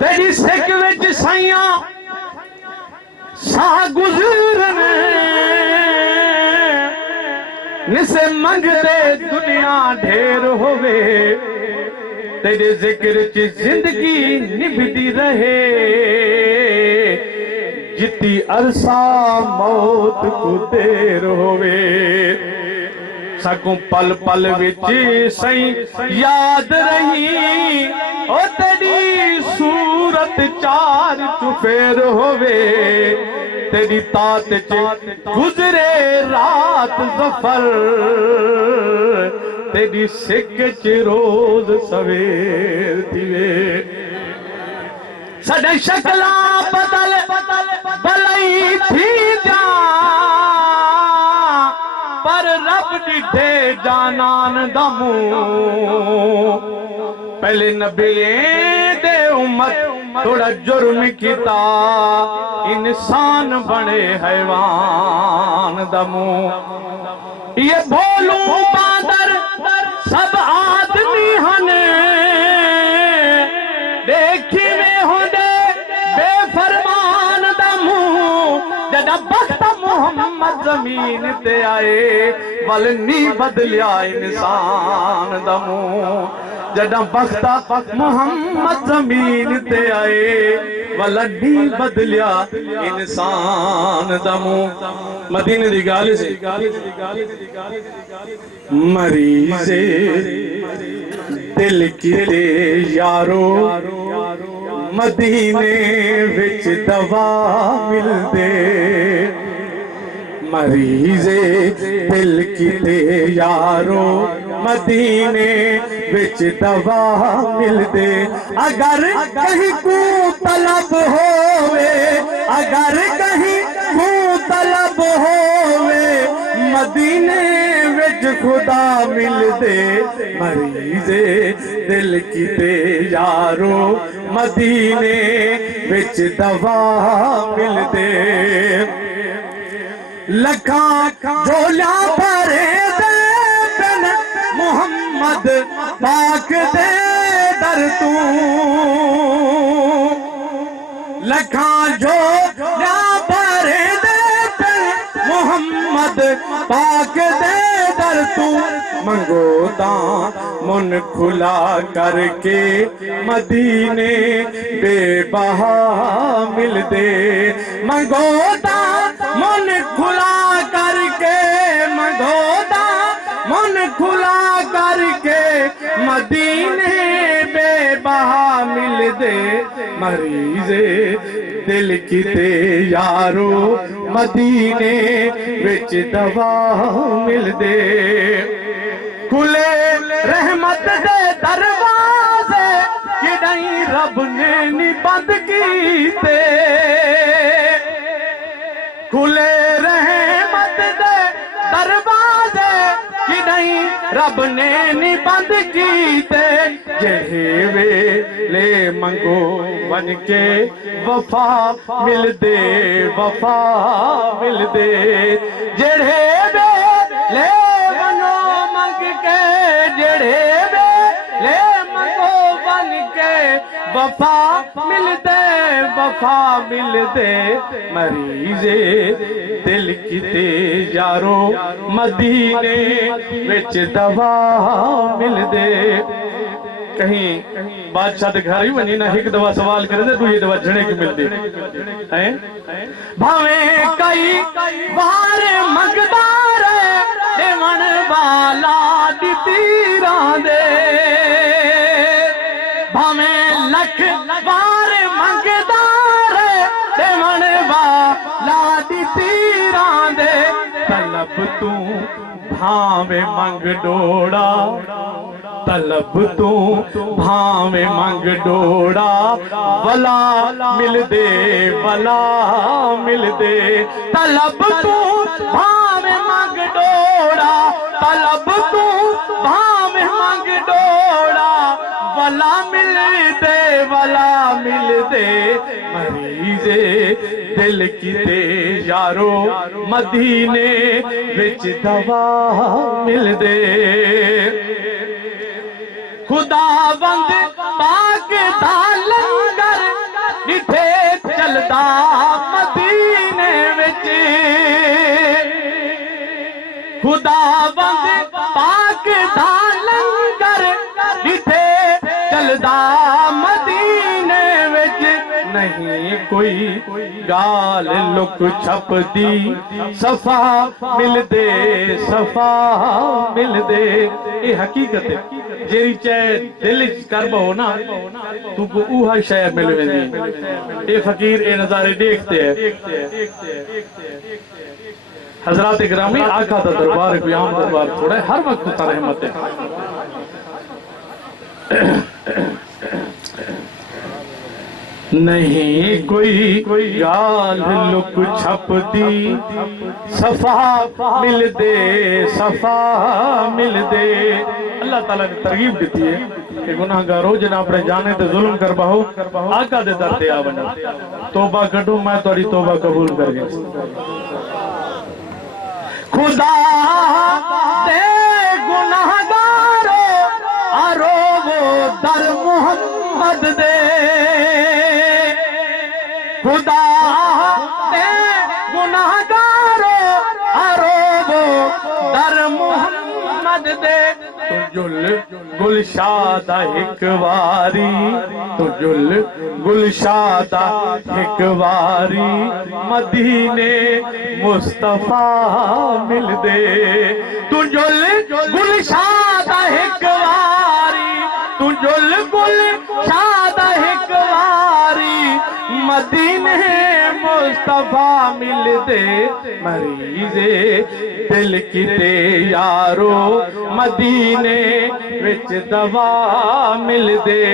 तेरी सिक विच साइयां साह गुजरने निसे मंगते दुनिया ढेर होवे तेरे जिक्र च जिंदगी निभदी रहे जिती अरसा मौत को देर होवे सकूं पल पल विच सही याद रही ओ तेरी सूरत चार चुफेर होवे तेरी तात च गुजरे रात ज़फ़र तेरी सिक च रोज सवेर थीवे सडे शकला बदल भलई थी जा पर रब डिठे जानान दमू पहले नबी दे उम्मत थोड़ा जुर्म किता इंसान बने हैवान दमू ये भोलू बादर सब आदमी हने देखी में होंदे बेफरमान दमू जदा बख्त मोहम्मद जमीन ते आए वल नी बदलिया इंसान दमू जदा बख्ता मोहम्मद जमीन ते आए वल नी बदलिया इंसान दमू मदीने दी गाल से मरीज़े दिल किते यारो मदीने विच दवा मिलदे मरीज़े दिल किते यारो मदीने विच दवा मिलदे अगर कहीं को तलब होवे अगर कहीं को तलब होवे मदीने विच खुदा मिलदे मरीज़े दिल किते यारो मदीने विच दवा मिलदे लखा झोला भरे दे बिन मोहम्मद पाक दे दर तू लखा झोला भरे दे बिन मोहम्मद पाक दे दर तू मंगो दां मुन खुला करके मदीने बेबहा मिलदे मंगो दां मुन खुला करके मंगो दां मुन खुला करके मदीने बेबहा मिलदे मरीज़े दिल किते यारो मदीने विच दवा मिलदे खुले रहमत दे दरवाजे किडई रब ने नी बंद कीते खुले रहमत दे दरवाजे किडई रब ने नी बंद कीते जेहे वेले मंगो बन के वफा मिलदे जेड़े वेले मनो मंग के जेड़े वेले मंगो बन के वफा मिलदे मरीज़े दिल किते यारो मदीने विच दवा मिलदे कहीं बादशाह के घर ही बनी ना एक दवा सवाल करे तो ये दवा जड़े की मिलती है भावे कई बार मंगदार देवन वाला तीरा दे भावे लख बार मंगदार देवन वाला तीरा दे तलब तू भावे मंग डोड़ा तलब तू भावे मंग डोड़ा वला मिल दे तलब तू भावे मंग डोड़ा तलब तू भावे मंग डोड़ा वला मिल दे मरीज़े दिल किते यारो मदीने विच दवा मिल दे खुदावंद पाक दा लंगर चलदा मदीने विच खुदावंद पाक दा लंगर जिथे चलदा मदीने विच नहीं कोई गाल लुक छपदी सफा मिलदे ये हकीकत है जेरी चाहे दिल करब हो ना तुमको उहा शय मिल वेंदी ये फकीर ये नजारे देखते हैं हजरात इकरामी आका दा दरबार कोई आम दरबार थोड़ा है हर वक्त उता रहमत है नहीं कोई गाल लुक छपदी सफा मिल दे अल्लाह ताला ने तरगीब दी है कि गुनाहगारो जिन्हें अपने जाने ते जुल्म कर बाहो आका दे दर ते आ वनो तौबा कढो मैं तोरी तौबा कबूल कर गया खुदा दे गुनाहगारो आरो वो दर मोहम्मद दे खुदा दे गुनाहगारो आरो वो दर मोहम्मद दे तुजुल गुलशादा एक वारी तुजुल गुलशादा एक वारी मदीने मुस्तफा मिल दे तुजुल गुलशादा एक वारी तुजुल गुलशादा एक वारी मदीने मुस्तफा मिल दे मरीज़े दिल किते यारो मदीने विच दवा मिल दे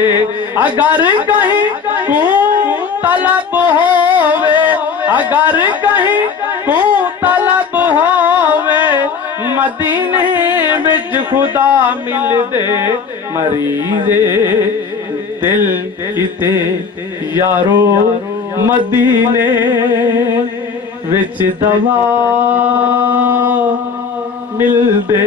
अगर कहीं तू तलब होवे अगर कहीं तू तलब होवे मदीने विच खुदा मिल दे मरीज़े दिल किते यारो मदीने विच दवा मिल दे।